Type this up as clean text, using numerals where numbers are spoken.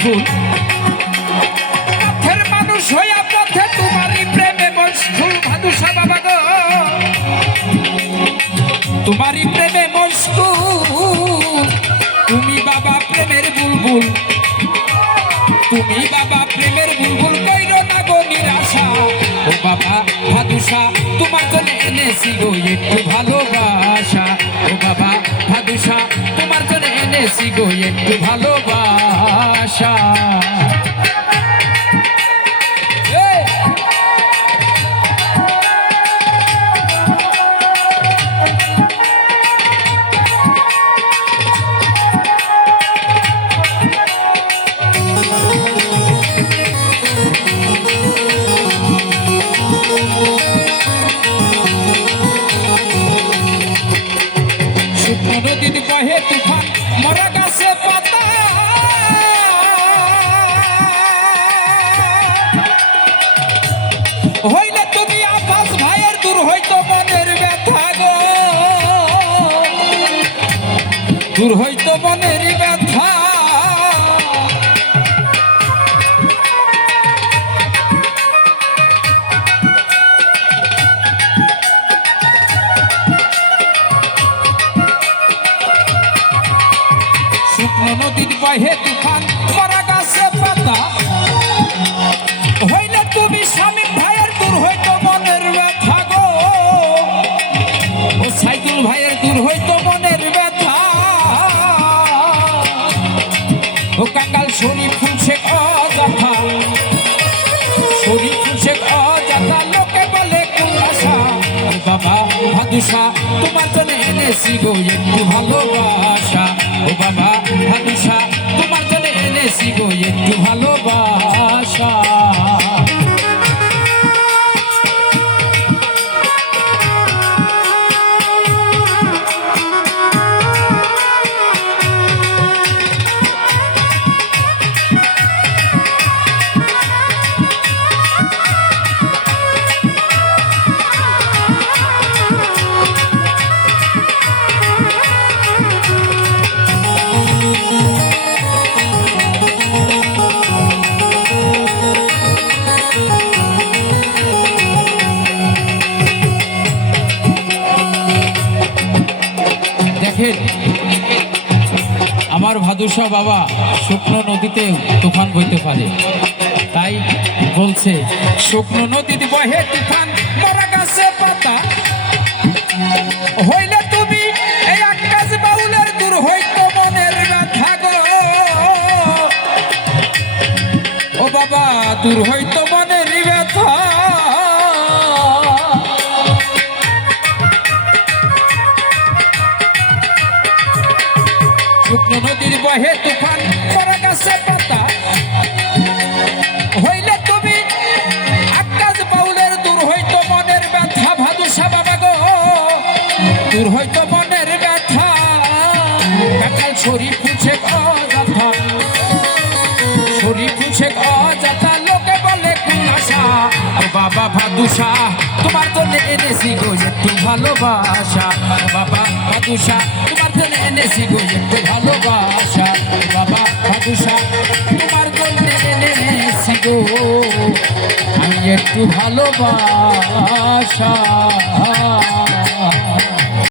ফুল পথের মানুষ হইয়া পথে তোমারই প্রেমে মশগুল ভাদুষা বাবা গো তোমারই প্রেমে মশগুল তুমি বাবা প্রেমের বুলবুল তুমি বাবা প্রেমের বুলবুল কইরো না গো নিরাশা ও বাবা ভাদুষা তোমার জন্য এনেছি গো একটু ভালোবাসা ও বাবা ভাদুষা তোমার জন্য এনেছি গো একটু ভালোবাসা নদীর বহে তুফান মরা গাছে পাতা হইলে তুমি আফাস ভাইয়ের দূর হইতো মনের ব্যথা গো দূর হইতো মনের ব্যথা নদীর বহে তুফান মরা গাছে পাতা হইলে তুমি স্বামী ভাইয়ের দূর হইতো মনের ব্যথা গো ও সাইদুল ভাইয়ের দূর হইতো মনের ব্যথা ও কাঙ্গাল শরীফ ফুলছে অযথা শরীফ ফুলছে অযথা লোকে বলে কোন আশা বাবা ভাদুষা তোমার জন্য এনেছি গো একটু ভালোবাসা ও বাবা ভাদুষা তোমার জন্য এনেছি গো একটু ভালোবাসা আমার ভাদুষা বাবা শুকনো নদীতে তুফান বইতে পারে তাই বলছে শুকনো নদীতে বহে তুফান মরা গাছে পাতা হইলে তুমি এই আকাশ বাউলের দূর হইতো মনের ব্যথা গো ও বাবা দূর হইতো মনের ব্যথা শুকনো নদীর বহে তুফান মরা গাছে পাতা হইলে তুমি আকাশ বাউলের দূর হইতো মনের ব্যথা ভাদুষা বাবা গো দূর হইতো মনের ব্যথা কাকাল শরীফ ফুলছে অযথা শরীফ ফুলছে অযথা লোকে বলে কোন আশা বাবা ভাদুষা তোমার জন্য এনেছি গো একটু ভালোবাসা বাবা ভাদুষা তোমার জন্য এনেছি গো একটু ভালোবাসা বাবা ভাদুষা তোমার জন্য এনেছি গো আমি একটু ভালোবাসা